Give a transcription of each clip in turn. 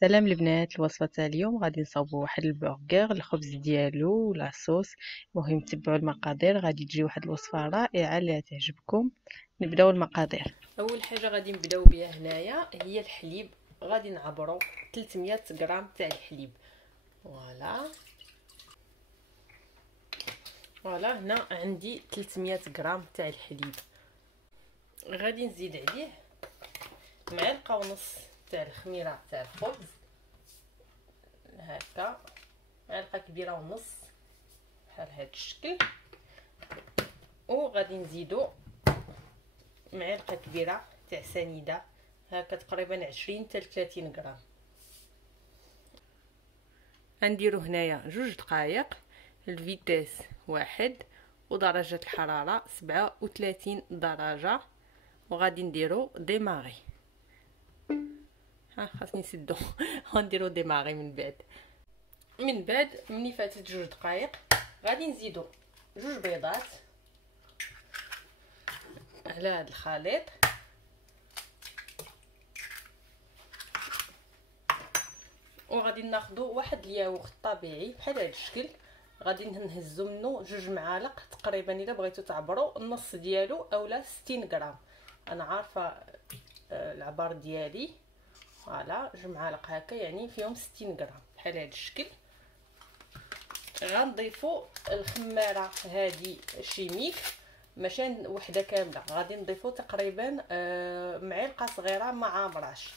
سلام البنات، الوصفة تاع اليوم غادي نصاوبو واحد البرغر، الخبز ديالو ولا صوص. المهم تبعوا المقادير، غادي تجي واحد الوصفة رائعة اللي تعجبكم. نبداو المقادير. اول حاجه غادي نبداو بها هنايا هي الحليب. غادي نعبروا 300 غرام تاع الحليب. فوالا هنا عندي 300 غرام تاع الحليب. غادي نزيد عليه معلقه ونص تاع الخميره تاع الخبز، هكا معلقه كبيره ونص بحال هذا الشكل. وغادي نزيدو معلقه كبيره تاع سنيده، هكا تقريبا 20 حتى 30 غرام. غنديرو هنايا 2 دقائق، الفيتيس 1 ودرجه الحراره 37 درجه. وغادي نديرو ديماغي. خاصني نسدو غنديرو ديماغي من بعد ملي فاتت 2 دقائق غادي نزيدو 2 بيضات على هذا الخليط. وغادي ناخذوا واحد الياغورت طبيعي بحال هذا الشكل، غادي نهزو منه 2 معالق تقريبا. الا بغيتو تعبروا النص ديالو اولا 60 غرام. انا عارفه العبار ديالي، فوالا 2 معالق هكا يعني فيهم 60 غرام بحال هذا الشكل. غنضيفوا الخماره هذه شيميك، ماشي وحده كامله، غادي نضيفوا تقريبا معلقه صغيره ما عامراش،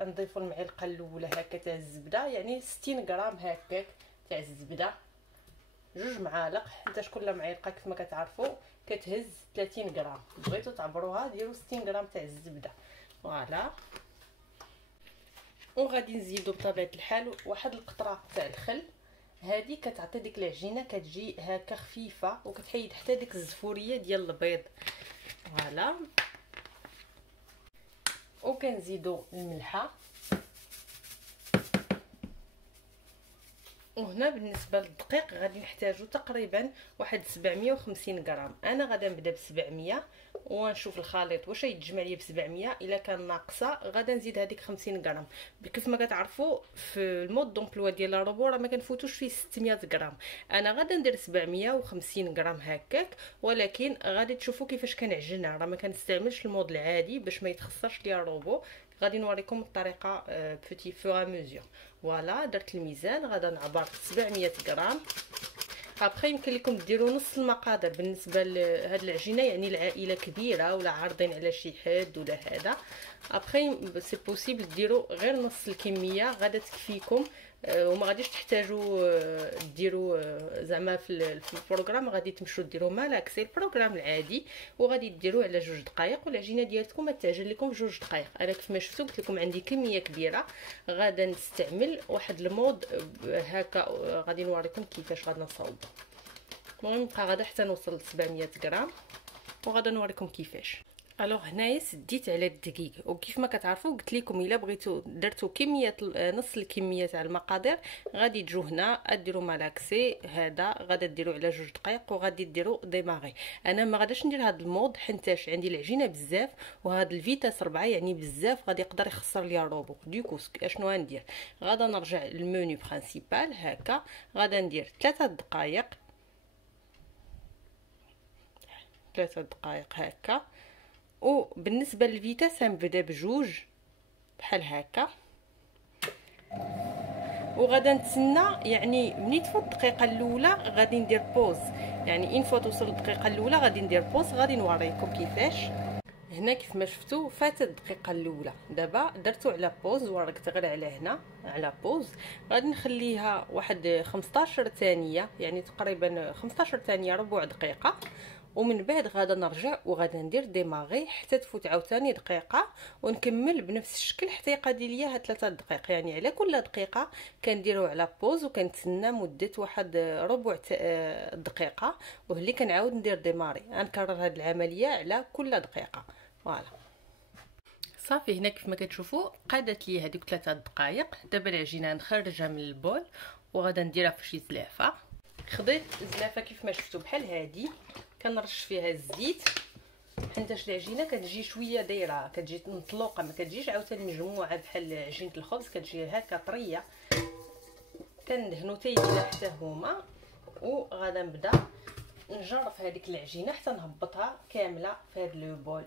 نضيفوا المعلقه الاولى هكا تاع الزبده، يعني 60 غرام هكاك تاع الزبده. 2 معالق حيت كل معلقه كيف ما كتعرفوا كتهز 30 غرام. بغيتوا تعبروها ديروا 60 غرام تاع الزبده. فوالا. وغادي نزيدوا بطبيعه الحال واحد القطره تاع الخل، هذه كتعطي ديك العجينه كتجي هكا خفيفه وكتحيد حتى ديك الزفوريه ديال البيض. فوالا. وكنزيدوا الملحه. وهنا بالنسبه للدقيق غادي نحتاجو تقريبا واحد 750 غرام. انا غادا نبدا ب 700 ونشوف الخليط واش يتجمع ليا ب 700. الا كان ناقصه غادا نزيد هذيك 50 غرام. كيف ما كتعرفوا في المود دومبلوا ديال لاروبو راه ما كنفوتوش فيه 600 غرام. انا غادا ندير 750 غرام هكاك، ولكن غادي تشوفوا كيفاش كنعجنها. راه ما كنستعملش المود العادي باش ما يتخسرش ليا الروبو. غادي نوريكم الطريقه بوتي فور ميزور. فوالا درت الميزان، غادا نعبر 700 غرام. ابخي يمكن لكم ديروا نص المقادير بالنسبه لهاد العجينه، يعني العائله كبيره ولا عارضين على شي حد ولا هذا. ابخي سي بوسيبل ديروا غير نص الكميه غادا تكفيكم. وما غاديش تحتاجوا ديروا زعما في البروغرام غادي تمشوا ديروا مالاكسي البروغرام العادي، وغادي ديروا على 2 دقائق والعجينه ديالتكم تعجن لكم 2 دقائق. انا كيف ما شفتوا قلت لكم عندي كميه كبيره، غادا نستعمل واحد المود هكا. غادي نوريكم كيفاش غادا نصاوب. المهم نبقى غادا حتى نوصل ل 700 غرام وغادا نوريكم كيفاش. الوغ هنايا سديت على الدقيق، وكيف ما كتعرفوا قلت لكم الا بغيتو درتو كميه نص الكميه تاع المقادير غادي تجو هنا ديروا مالاكسي هذا، غادا ديروا على 2 دقائق وغادي ديروا ديماغي. انا ما غاداش ندير هذا المود حيتاش عندي العجينه بزاف وهذا الفيتاس 4 يعني بزاف غادي يقدر يخسر ليا الروبو. دوكو اشنو غندير؟ غادا نرجع للمونيو برينسيپال هكا، غادا ندير 3 دقائق 3 دقائق هكا. وبالنسبه للفيتاس غنبدا بجوج بحال هكا، وغادا نتسنى يعني ملي تفوت الدقيقه الاولى غادي ندير بوز، يعني ان فوا توصل الدقيقه الاولى غادي ندير بوز. غادي نوريكم كيفاش. هنا كيف ما شفتوا فاتت الدقيقه الاولى، دابا درتو على بوز ورقت غير على هنا على بوز. غادي نخليها واحد 15 ثانيه، يعني تقريبا 15 ثانيه ربع دقيقه. ومن بعد غادا نرجع وغادا ندير ديماغي حتى تفوت عاوتاني دقيقه، ونكمل بنفس الشكل حتى يقضي ليا 3 دقائق. يعني على كل دقيقه كنديرو على بوز وكنتسنى مده واحد ربع دقيقه، وهلي كنعاود ندير ديماري. غنكرر هذه العمليه على كل دقيقه. فوالا صافي. هنا كيف ما كتشوفوا قادت لي هذيك 3 دقائق. دابا العجينه نخرجها من البول وغادا نديرها في شي زلافه. خديت زلافه كيف ما شفتوا بحال هذه، كنرش فيها الزيت حيتاش العجينه كتجي شويه دايره، كتجي مطلوقه، ما كتجيش عاوتاني مجموعه بحال عجينه الخبز، كتجي هكا طريه. كندهنو تيدينا حتى هما، وغادا نبدا نجرف هذيك العجينه حتى نهبطها كامله في هذا لو بول.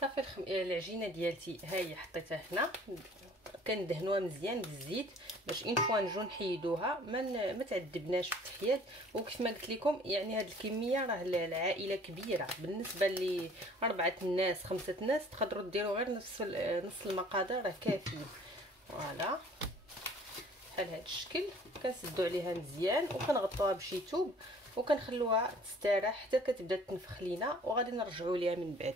صافي العجينه ديالتي ها هي حطيتها هنا، كندهنوها مزيان بالزيت باش اون فوا نجو نحيدوها ما تعذبناش في الحياه. وكيف ما قلت لكم يعني هاد الكميه راه العائله كبيره، بالنسبه ل 4 الناس 5 الناس تقدروا ديروا غير نص المقادير راه كافيين. فوالا بحال هاد الشكل كنسدو عليها مزيان وكنغطوها بشي توب وكنخلوها تستراح حتى كتبدا تنفخ لينا، وغادي نرجعوا ليها من بعد.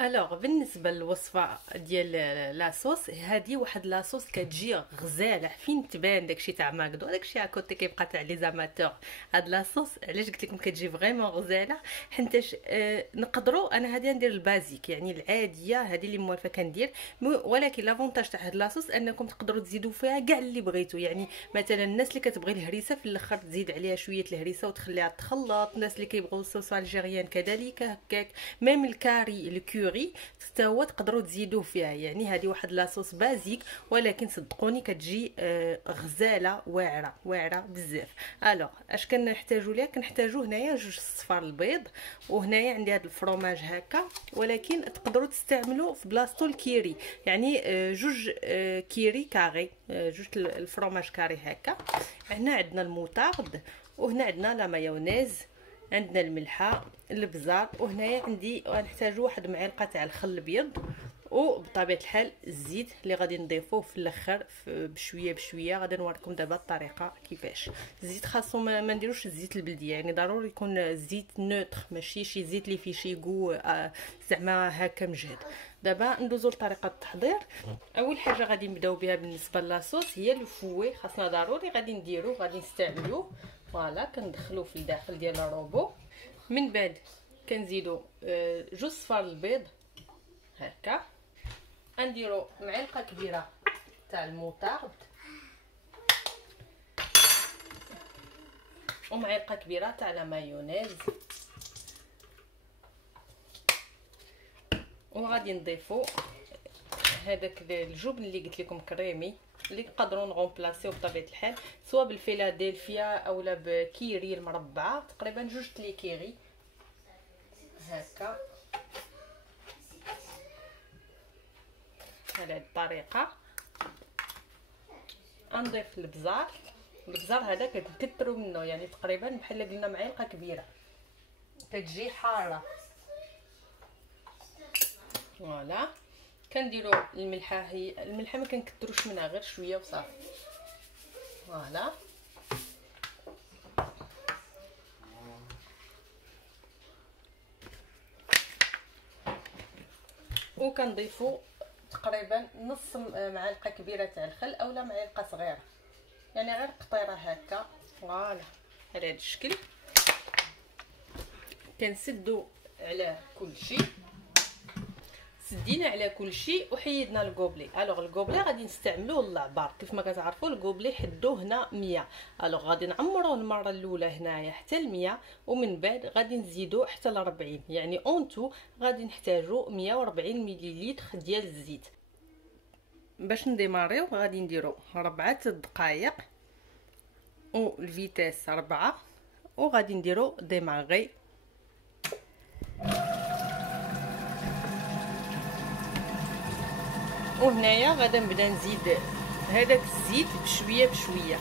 الوغ بالنسبه للوصفه ديال لاصوص، هذه واحد لاصوص كتجي غزاله، فين تبان داكشي تاع ماكدو، داكشي اكوتي كيبقى تاع لي زاماتور. هاد لاصوص علاش قلت لكم كتجي فريمون غزاله، حيتاش نقدروا انا هذه ندير البازيك يعني العاديه، هذه اللي موالفه كندير، ولكن لافونتاج تاع هاد لاصوص انكم تقدروا تزيدوا فيها كاع اللي بغيتوا. يعني مثلا الناس اللي كتبغي الهريسه في الاخر تزيد عليها شويه الهريسه وتخليها تخلط، الناس اللي كيبغيو الصوص الجيريان كذلك هكاك، ميم الكاري الكوري حتى هو تقدروا تزيدوه فيها. يعني هذه واحد لاصوص بازيك، ولكن صدقوني كتجي غزاله واعره بزاف. الوغ اش كنحتاجوا ليها؟ كنحتاجوا هنايا 2 صفار البيض، وهنايا عندي هذا الفرomاج هكا، ولكن تقدروا تستعملوا في بلاصتو الكيري، يعني 2 كيري كاري، 2 الفرomاج كاري هكا. هنا عندنا الموطارد، وهنا عندنا لا مايونيز، عندنا الملحه، البزار، وهنايا عندي غنحتاجوا 1 معلقه تاع الخل الابيض، وبطبيعه الحال الزيت اللي غادي نضيفوه في الاخر بشويه. غادي نوريكم دابا الطريقه كيفاش. الزيت خاصو ما نديروش الزيت البلدي، يعني ضروري يكون زيت نوتر، ماشي شي زيت اللي فيه شي كو زعما هكا مجهد. دابا ندوزو لطريقه التحضير. اول حاجه غادي نبداو بها بالنسبه لاصوص هي الفوي، خاصنا ضروري غادي نديروه، غادي نستعملوه. فوالا كندخلوه في الداخل ديال الروبو، من بعد كنزيدو 2 صفار البيض هكا، غنديرو معلقه كبيره تاع الموطارد، ومعلقه كبيره تاع لا مايونيز، وغادي نضيفو هذاك الجبن اللي قلت لكم كريمي، اللي نقدروا نغومبلاسيو بطبيعه الحال سواء بالفيلادلفيا اولا بكيري المربعه، تقريبا 2 كيري هكا بهذه الطريقه. نضيف البزار هذا كتكثروا منه، يعني تقريبا بحال قلنا معلقه كبيره، كتجي حاره. فوالا كنديروا الملحه، هي الملحه ما كنكثروش منها، غير شويه وصافي. فوالا وكنضيفوا تقريبا نص معلقه كبيره تاع الخل اولا معلقه صغيره، يعني غير قطيره هكا. فوالا على هذا الشكل كنسدوا على كل شيء، سدينا على كل شيء وحيدنا الكوبلي. الوغ الكوبلي غادي نستعملوه للعبار، كيف ما كتعرفوا الكوبلي حدوه هنا 100. الوغ غادي نعمروه المره الاولى هنايا حتى ل 100، ومن بعد غادي نزيدو حتى ل 40، يعني اونتو غادي نحتاجو 140 مليلتر ديال الزيت. باش نديماريو غادي نديرو 4 دقائق والفيتاس 4، وغادي نديرو ديماغي. وهنايا غادا نبدا نزيد هذاك الزيت بشويه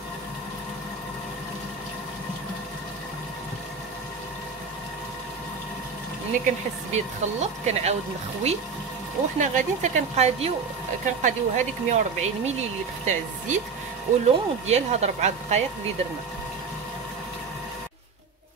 ملي كنحس بيه تخلط كنعاود نخوي، وحنا غادي حتى كنقاديو هذيك 140 مليلتر تاع الزيت ولون ديال هاد 4 دقائق اللي درنا.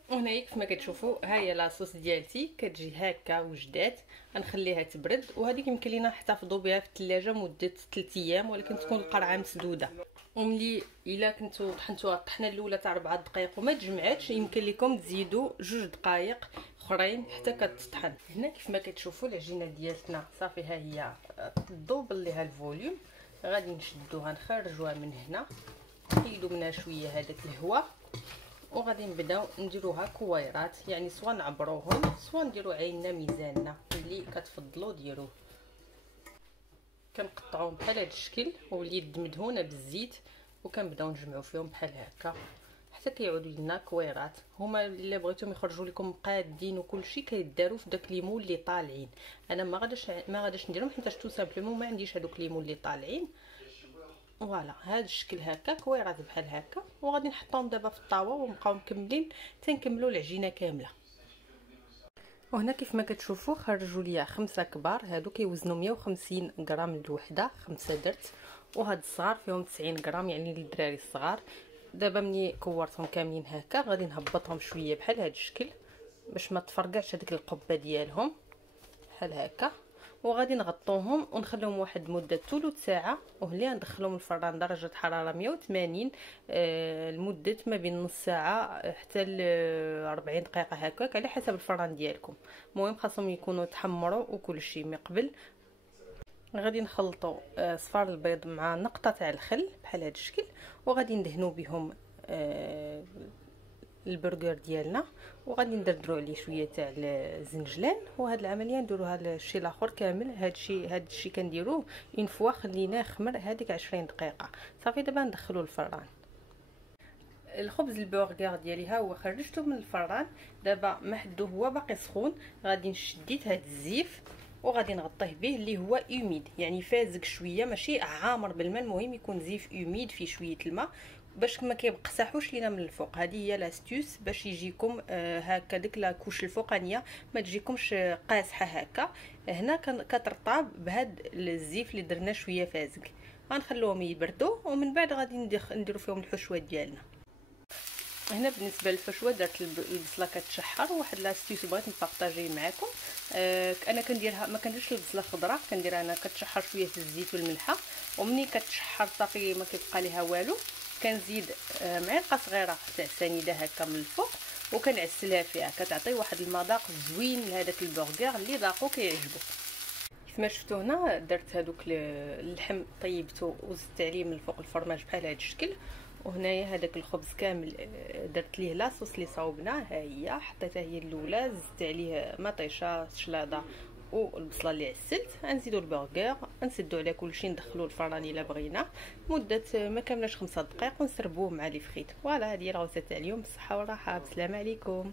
وهنايا كيف ما كتشوفوا ها هي لاصوص ديالتي كتجي هكا وجدات. غنخليها تبرد، وهذيك يمكن لينا نحتفظوا بها في الثلاجه مده 3 ايام، ولكن تكون القرعه مسدوده. وملي الا كنتو طحنتوها الطحنه الاولى تاع 4 دقائق وما تجمعاتش، يمكن لكم تزيدوا 2 دقائق اخرين حتى كتطحن. هنا كيف ما كتشوفوا العجينه ديالتنا صافي ها هي تدوبل ليها الفوليوم. غادي نشدوها نخرجوها من هنا، نحيدوا منها شويه هذاك الهواء، وغادي نبداو نديروها كويرات، يعني سواء نعبروهم سواء نديرو عيننا ميزاننا اللي كتفضلوا ديروه. كنقطعوهم بحال هذا الشكل واليد مدهونه بالزيت، وكنبداو نجمعوا فيهم بحال هكا حتى كيعودوا لنا كويرات. هما الا بغيتوهم يخرجوا لكم قادين وكلشي كيداروا في داك ليمون اللي طالعين. انا ما غاديش نديرهم حيت تو سامبلومون ما عنديش هذوك ليمون اللي طالعين. فوالا هذا الشكل هكا كويرات بحال هكا، وغادي نحطهم دابا في الطاوه ونبقاو مكملين تنكملوا العجينه كامله. وهنا كيف ما كتشوفوا خرجوا ليا 5 كبار، هادو كيوزنوا 150 غرام الوحده، 5 درت، وهاد الصغار فيهم 90 غرام يعني للدراري الصغار. دابا ملي كورتهم كاملين هكا غادي نهبطهم شويه بحال هاد الشكل باش ما تفرقعش هذيك القبه ديالهم بحال هكا، وغادي نغطوهم ونخليهم واحد مده ثلث ساعه، وهنا ندخلهم الفران درجه حراره 180 لمده ما بين نص ساعه حتى ل 40 دقيقه هكاك على حسب الفران ديالكم. المهم خاصهم يكونوا تحمروا وكل شيء. من قبل غادي نخلطوا صفار البيض مع نقطه تاع الخل بحال هذا الشكل، وغادي ندهنوا بهم البرجر ديالنا، وغادي ندردروا عليه شويه تاع الزنجلان. وهاد العمليه نديروها للشيء الاخر كامل. هادشي كنديروه اون فوا خليناه خمر هذيك 20 دقيقه صافي. دابا ندخلوا الفران. الخبز البرجر ديالي ها هو خرجته من الفران، دابا ما حدو هو باقي سخون. غادي نشديت هاد الزيف وغادي نغطيه به اللي هو اوميد، يعني فازق شويه ماشي عامر بالماء، المهم يكون زيف اوميد فيه شويه الماء باش ما كيبقسحوش لينا من الفوق. هذه هي لاستيوس باش يجيكم هكا ديك لاكوش الفوقانيه ما تجيكمش قاسحه هكا. هنا كترطاب بهاد الزيف اللي درنا شويه فازق. غنخلوهم يبردوا ومن بعد غادي نديروا فيهم الحشوه ديالنا. هنا بالنسبه للحشوه درت البصله كتشحر. واحد لاستيوس بغيت نبارطاجي معكم. انا كنديرها ما كنديرش البصله خضراء، كنديرها انا كتشحر شويه في الزيت والملحه، ومني كتشحر صافي ما كيبقى ليها والو كنزيد معلقه صغيره تاع سنيده هكا من الفوق وكنعسلها فيها، كتعطي واحد المذاق زوين لهذاك البرجر اللي ذاقو كيعجبو. كيف ما شفتوا هنا درت هذوك اللحم طيبته وزدت عليه من الفوق الفرماج بحال هذا الشكل. وهنايا هذاك الخبز كامل درت ليه لاصوص اللي صاوبناه، ها هي حطيتها هي الاولى، زدت عليه مطيشه شلاضه والبصله اللي عسلت. غنزيدوا البرجر، نسدوا على كلشي، ندخلوا الفران الا بغينا مده ما كاملاش 5 دقائق ونسربوه مع لي فريت. فوالا هذه هي الغوصه تاع اليوم، بالصحه والراحه، بسلام عليكم.